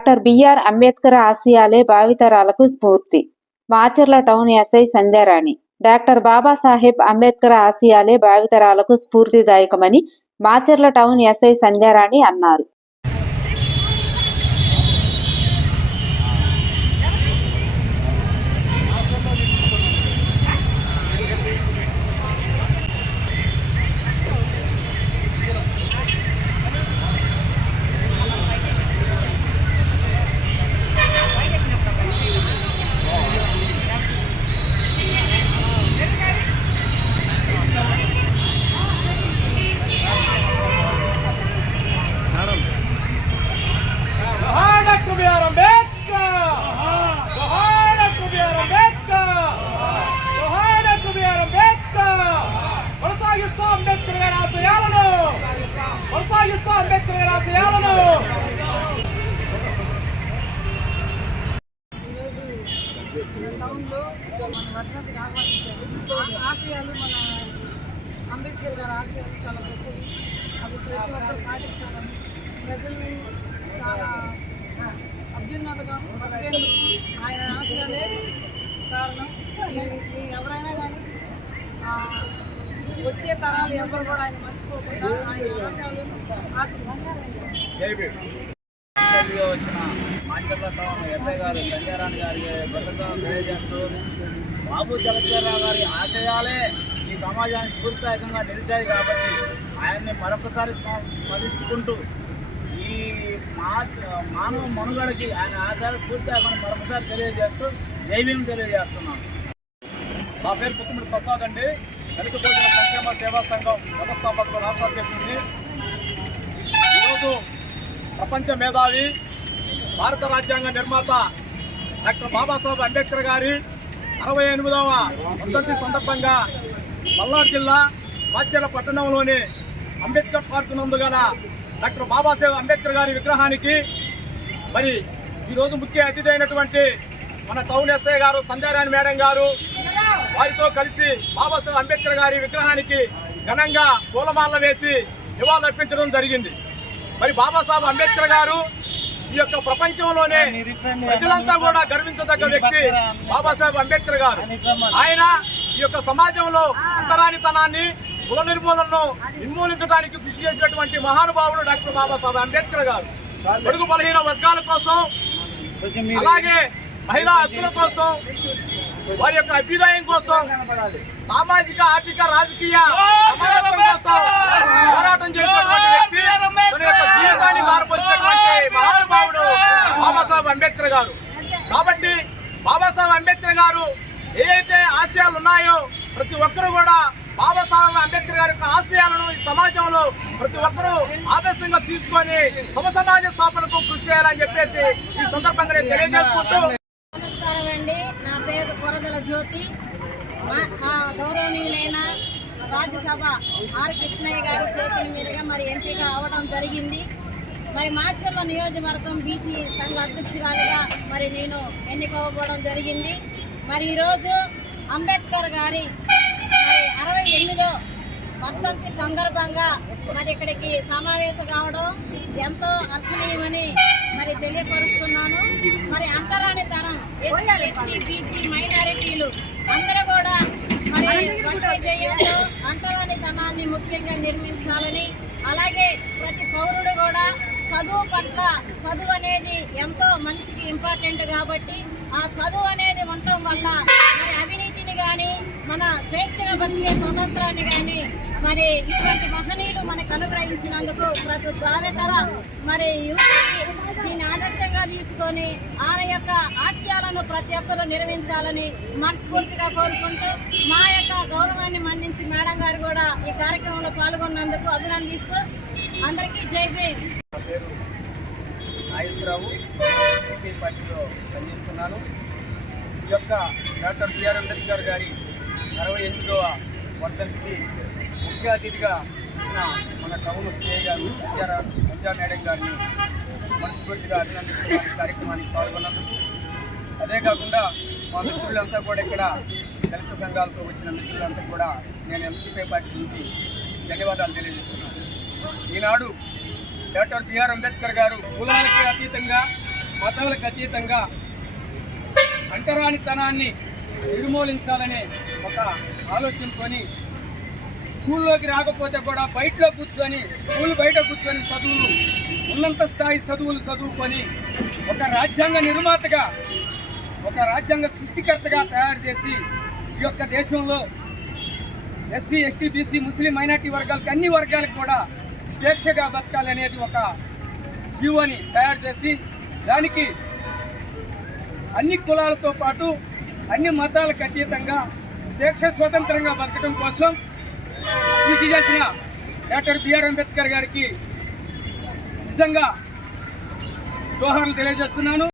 Doctor BR Ambedkar ఆశయాలే భావితరాలకు స్ఫూర్తి. Macherla town SI Sandhyarani. Doctor Babasaheb Ambedkar ఆశయాలే భావితరాలకు స్ఫూర్తిదాయకమని మాచర్ల టౌన్ ఎస్ఐ సంధ్యారాణి అన్నారు. మన టౌన్లో మన వర్ధంతికి ఆహ్వానించారు. ఆశయాలు మన అంబేద్కర్ గారి ఆశయాలు చాలా గొప్పవి అవి ప్రతి ఒక్కరు పాటించాలని ప్రజలు చాలా అభ్యున్నతగా ఆయన ఆశయాలే కారణం. మీ- ఎవరైనా కానీ వచ్చే తరాలు ఎవరు కూడా ఆయన మర్చిపోకుండా ఆయన ఆశయాలను ఆశ వచ్చిన మాచర్ల ఎస్ఐ గారు సంజయరాణి గారి బృందం తెలియజేస్తూ బాబు జగజ్జీవనరావు గారి ఆశయాలే ఈ సమాజానికి స్ఫూర్తిదాయకంగా నిలిచాయి కాబట్టి ఆయన్ని మరొకసారి స్మరించుకుంటూ ఈ మా మానవ మనుగడకి ఆయన ఆశయాలు స్ఫూర్తిదాయకం మరొకసారి తెలియజేస్తూ జైవీం తెలియజేస్తున్నాను. నా పేరు పుత్తుమిడి ప్రసాద్ అండి. దళిత భోజన సంక్షేమ సేవా సంఘం వ్యవస్థాపకులు రాష్ట్ర అధ్యక్షుడిని ఈరోజు ప్రపంచ మేధావి భారత రాజ్యాంగ నిర్మాత డాక్టర్ బాబాసాహెబ్ అంబేద్కర్ గారి అరవై ఎనిమిదవ వర్ధంతి సందర్భంగా పల్నాడు జిల్లా మాచెల పట్టణంలోని అంబేద్కర్ పార్క్ నందు గల డాక్టర్ బాబాసాహెబ్ అంబేద్కర్ గారి విగ్రహానికి మరి ఈరోజు ముఖ్య అతిథి అయినటువంటి మన టౌన్ ఎస్ఐ గారు సంధ్యారాయణ మేడం గారు వారితో కలిసి బాబాసాహెబ్ అంబేద్కర్ గారి విగ్రహానికి ఘనంగా పూలమాల వేసి నివాళులర్పించడం జరిగింది. మరి బాబాసాహెబ్ అంబేద్కర్ గారు ఈ యొక్క ప్రపంచంలోనే ప్రజలంతా కూడా గర్వించదగ్గ వ్యక్తి బాబాసాహెబ్ అంబేద్కర్ గారు. ఆయన ఈ యొక్క సమాజంలో అంతరానితనాన్ని కుల నిర్మూలనను నిర్మూలించడానికి కృషి చేసినటువంటి మహానుభావుడు డాక్టర్ బాబాసాహెబ్ అంబేద్కర్ గారు. బడుగు బలహీన వర్గాల కోసం అలాగే మహిళా హక్కుల కోసం వారి యొక్క అభ్యుదయం కోసం సామాజిక ఆర్థిక రాజకీయ పోరాటం చేసినటువంటి వ్యక్తి తన యొక్క జీవితాన్ని మార్పొచ్చినటువంటి మహానుభావుడు బాబాసాహెబ్ అంబేద్కర్ గారు. కాబట్టి బాబాసాహెబ్ అంబేద్కర్ గారు ఏదైతే ఆశయాలు ఉన్నాయో ప్రతి ఒక్కరూ కూడా బాబాసాహెబ్ అంబేద్కర్ గారి యొక్క ఆశయాలను ఈ సమాజంలో ప్రతి ఒక్కరూ ఆదర్శంగా తీసుకొని సమ సమాజ స్థాపనకు కృషి చేయాలని చెప్పేసి ఈ సందర్భంగా నేను తెలియజేసుకుంటూ నమస్కారం అండి. కొరదల జ్యోతి మా గౌరవనీయులైన రాజ్యసభ ఆర్ కృష్ణయ్య గారి చేతుల మీదుగా మరి ఎంపిక అవడం జరిగింది. మరి మాచర్ల నియోజకవర్గం బీసీ సంఘ అధ్యక్షురాలుగా మరి నేను ఎన్నికవ్వడం జరిగింది. మరి ఈరోజు అంబేద్కర్ గారి మరి అరవై ఎనిమిదో వర్ధంతి సందర్భంగా మరి ఇక్కడికి సమావేశం కావడం ఎంతో హర్షణీయమని మరి తెలియపరుస్తున్నాను. మరి అంటరాని తరం ఎస్సీ ఎస్టీ బీసీ మైనారిటీలు అందరూ కూడా మరి వంట జయంతో అంటరాని తనాన్ని ముఖ్యంగా నిర్మించాలని అలాగే ప్రతి పౌరుడు కూడా చదువు పట్ల చదువు అనేది ఎంతో మనిషికి ఇంపార్టెంట్ కాబట్టి ఆ చదువు అనేది ఉండటం వల్ల మరి అవినీతిని కానీ మన స్వేచ్ఛగా బతికే స్వతంత్రాన్ని కానీ మరి ఇటువంటి మహనీయులు మనకు అనుగ్రహించినందుకు ప్రతి బాధ్యతల మరి యువతకి దీన్ని ఆదర్శంగా తీసుకొని ఆయన యొక్క ఆశయాలను ప్రతి ఒక్కరూ నిర్వహించాలని మనస్ఫూర్తిగా కోరుకుంటూ మా యొక్క గౌరవాన్ని మన్నించి మేడం గారు కూడా ఈ కార్యక్రమంలో పాల్గొన్నందుకు అభినందిస్తూ అందరికీ జై భీమ్. నా పార్టీలో పనిచేస్తున్నాను. ఈ యొక్క డాక్టర్ బిఆర్ అంబేద్కర్ గారి అరవై ఎనిమిదవ వర్ధంతికి ముఖ్య అతిథిగా ఇచ్చిన మన కవులు సిఐ గారు సంజారా సంజా మేడం గారిని మనస్ఫూర్తిగా అభినందిస్తున్న కార్యక్రమానికి పాల్గొన్నందుకు. అదే కాకుండా మా మిత్రులంతా కూడా ఇక్కడ దళిత సంఘాలతో వచ్చిన మిత్రులంతా కూడా నేను ఎంసీపీ పార్టీ నుంచి ధన్యవాదాలు తెలియజేస్తున్నాను. ఈనాడు డాక్టర్ బిఆర్ అంబేద్కర్ గారు కులాలకి అతీతంగా మతాలకు అతీతంగా అంటరానితనాన్ని నిర్మూలించాలనే ఒక ఆలోచనతోని స్కూల్లోకి రాకపోతే కూడా బయటలో కూర్చొని స్కూల్ బయట కూర్చొని చదువులు ఉన్నంత స్థాయి చదువులు చదువుకొని ఒక రాజ్యాంగ నిర్మాతగా ఒక రాజ్యాంగ సృష్టికర్తగా తయారు చేసి ఈ యొక్క దేశంలో SC ST BC Muslim minority వర్గాలకు అన్ని వర్గాలకు కూడా స్వేచ్ఛగా బతకాలనేది ఒక జీవోని తయారు చేసి దానికి అన్ని కులాలతో పాటు అన్ని మతాలకు అతీతంగా స్వేచ్ఛ స్వతంత్రంగా బతకడం కోసం కృషి చేసిన డాక్టర్ బిఆర్ అంబేద్కర్ గారికి నిజంగా దోహాలు తెలియజేస్తున్నాను.